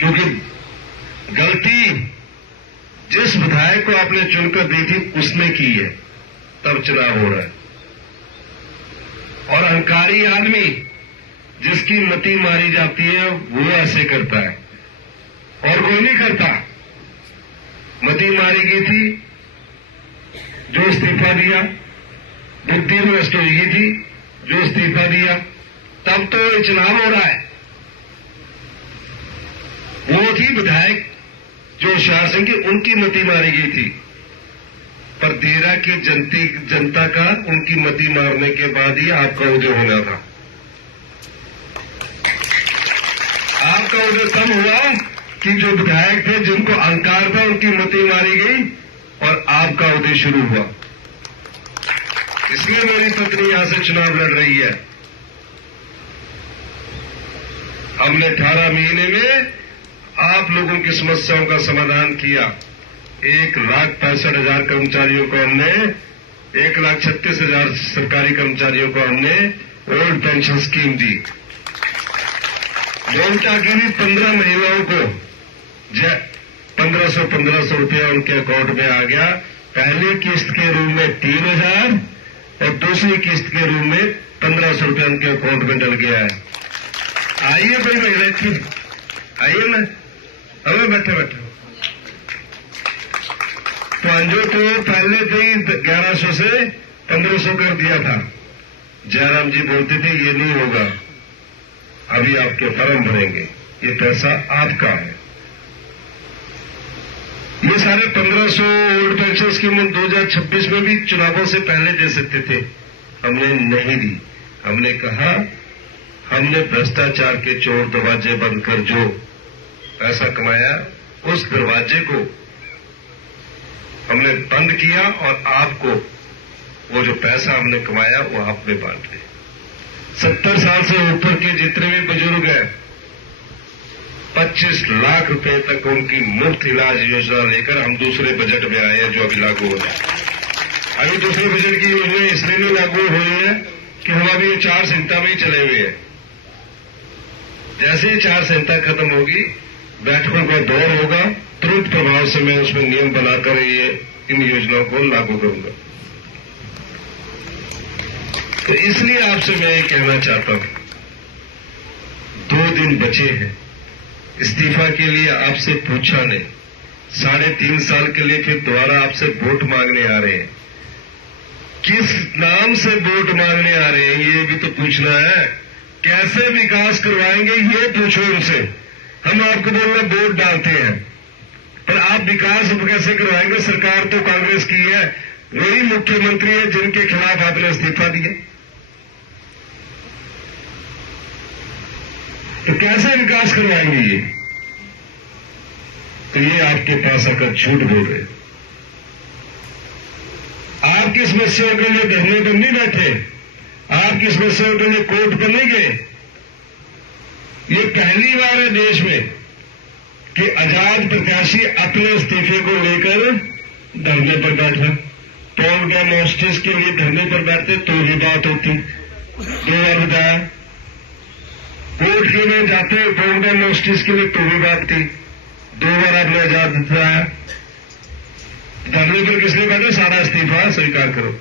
क्योंकि गलती जिस विधायक को आपने चुनकर दी थी उसने की है, तब चुनाव हो रहा है। और अहंकारी आदमी जिसकी मति मारी जाती है वो ऐसे करता है, और कोई नहीं करता। मति मारी गई थी, जो इस्तीफा दिया, बुद्धि नष्ट हो गई थी, जो इस्तीफा दिया, तब तो ये चुनाव हो रहा है। वो थी विधायक जो होशियार सिंह की, उनकी मति मारी गई थी, पर देरा की जनता का उनकी मति मारने के बाद ही आपका उदय होना था। आपका उदय तब हुआ कि जो विधायक थे जिनको अहंकार था उनकी मति मारी गई और आपका उदय शुरू हुआ। इसलिए मेरी पत्नी यहां से चुनाव लड़ रही है। हमने 18 महीने में आप लोगों की समस्याओं का समाधान किया। 1,65,000 कर्मचारियों को हमने, 1,36,000 सरकारी कर्मचारियों को हमने ओल्ड पेंशन स्कीम दी। जोनटा की भी 15 महिलाओं को 1500 रुपया उनके अकाउंट में आ गया। पहली किस्त के रूप में 3,000 और दूसरी किस्त के रूप में 1500 रुपया उनके अकाउंट में डल गया है। आइए भाई महिला थी, आइए ना, हमें बैठे बैठे। तो अंजू को पहले से ही 1100 से 1500 कर दिया था। जयराम जी बोलते थे ये नहीं होगा, अभी आपके फॉर्म भरेंगे, ये पैसा आपका है। ये सारे 1500 ओल्ड पेंशन स्कीम 2026 में भी चुनावों से पहले दे सकते थे, हमने नहीं दी। हमने कहा हमने भ्रष्टाचार के चोर दरवाजे बंद कर जो पैसा कमाया उस दरवाजे को हमने बंद किया और आपको वो जो पैसा हमने कमाया वो आप में बांट दिया। 70 साल से ऊपर के जितने भी बुजुर्ग हैं 25 लाख रुपए तक उनकी मुफ्त इलाज योजना लेकर हम दूसरे बजट में आए हैं जो अभी लागू हो रहा है। अभी दूसरे बजट की योजना इसलिए नहीं लागू हो रही है कि हम अभी 4 संहिता में ही चले हुए हैं। जैसे ही 4 संहिता खत्म होगी, बैठकों का दौर होगा, तुरंत प्रभाव से मैं उसमें नियम बनाकर ये इन योजनाओं को लागू करूंगा। तो इसलिए आपसे मैं ये कहना चाहता हूं, 2 दिन बचे हैं। इस्तीफा के लिए आपसे पूछा नहीं, 3.5 साल के लिए फिर दोबारा आपसे वोट मांगने आ रहे हैं। किस नाम से वोट मांगने आ रहे हैं ये भी तो पूछना है। कैसे विकास करवाएंगे ये पूछो उनसे। हम आपको बोल रहे वोट डालते हैं, पर आप विकास कैसे करवाएंगे? सरकार तो कांग्रेस की है, वही मुख्यमंत्री है जिनके खिलाफ आपने इस्तीफा दिया। तो कैसे विकास करवाएंगे ये? तो ये आपके पास आकर झूठ बोल रहे। आपकी समस्याओं के लिए धरने पर नहीं बैठे, आपकी समस्याओं के लिए कोर्ट पर नहीं गए। ये पहली बार है देश में कि आजाद प्रत्याशी अपने इस्तीफे को लेकर धरने पर बैठा। टोल गैम हॉस्टेस के लिए धरने पर बैठते तो ये बात होती। 2 बार बताया, कोर्ट के लिए जाते टोल गैम हॉस्टेस के लिए तो भी बात थी। 2 बार आपने आजाद बताया। धरने पर किसने बैठे? सारा इस्तीफा स्वीकार करो।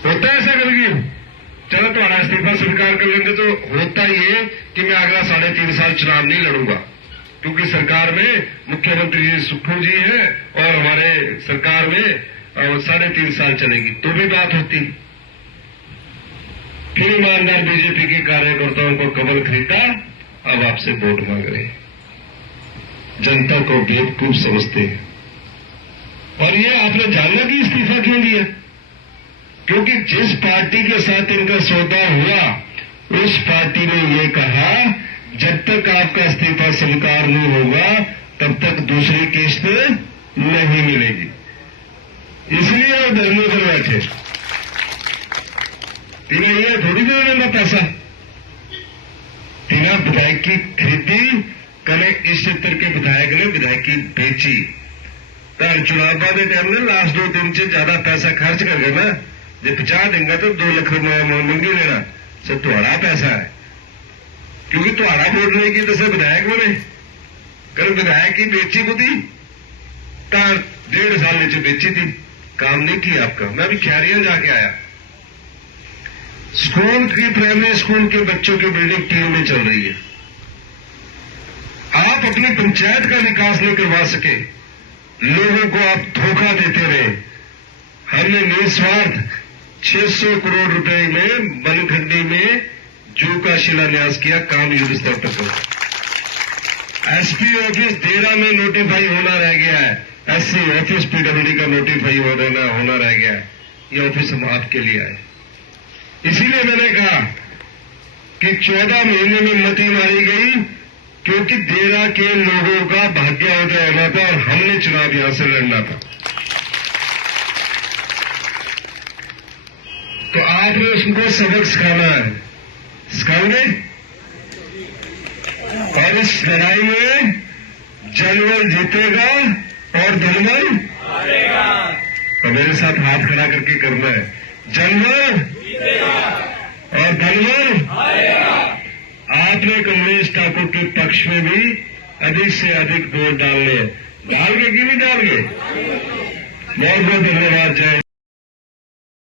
होता है ऐसा कभी? चलो तुम्हारा इस्तीफा स्वीकार कर लेंगे तो होता ये कि मैं अगला 3.5 साल चुनाव नहीं लड़ूंगा, क्योंकि सरकार में मुख्यमंत्री जी सुक्खू जी हैं और हमारे सरकार में 3.5 साल चलेगी, तो भी बात होती। फिर ईमानदार बीजेपी के कार्यकर्ताओं को कमल खरीदा, अब आपसे वोट मांग रहे हैं। जनता को बेवकूफ समझते हैं। और ये आपने जानना कि इस्तीफा क्यों दिया? क्योंकि जिस पार्टी के साथ इनका सौदा हुआ उस पार्टी ने यह कहा जब तक आपका इस्तीफा स्वीकार नहीं होगा तब तक दूसरी किस्त नहीं मिलेगी। इसलिए वो धरने पर बैठे। इन्हें यह थोड़ी दे देना पैसा। बिना विधायक की खरीदी कल इस क्षेत्र के विधायक ने विधायकी बेची। चुनाव वाले टाइम में लास्ट 2 दिन से ज्यादा पैसा खर्च करके ना जो 50 देंगे तो 2 लाख रुपया मंगी लेना सब तुम्हारा पैसा है, क्योंकि तुम्हारा वोट नहीं की तो सब विधायक बने। कर विधायक की बेची बुद्धि तार 1.5 साल नीचे बेची थी, काम नहीं किया आपका। मैं अभी खैरिया जाके आया, स्कूल की प्राइमरी स्कूल के बच्चों की बिल्डिंग 3 में चल रही है। आप अपनी पंचायत का विकास नहीं करवा सके, लोगों को आप धोखा देते रहे। हमने निस्वार्थ 600 करोड़ रुपए में बनखंडी में जू का शिलान्यास किया, काम युद्ध स्तर तक हुआ। एसपी ऑफिस देरा में नोटिफाई होना रह गया है, एससी ऑफिस पीडब्ल्यूडी का नोटिफाई होना रह गया है। ये ऑफिस हम आपके लिए आए, इसीलिए मैंने कहा कि 14 महीने में मती मारी गई, क्योंकि देरा के लोगों का भाग्योदय होना था और हमने चुनाव यहां से लड़ना था। तो आपने उसको सबक सिखाना है, सिखाओगे? और इस लड़ाई में जनबल जीतेगा और धनबल हारेगा। तो मेरे साथ हाथ खड़ा करके करना है, जनबल जीतेगा और धनबल हारेगा। आपने कमलेश ठाकुर के पक्ष में भी अधिक से अधिक वोट डालने हैं, डाल के कि नहीं डाल के? बहुत बहुत धन्यवाद। जय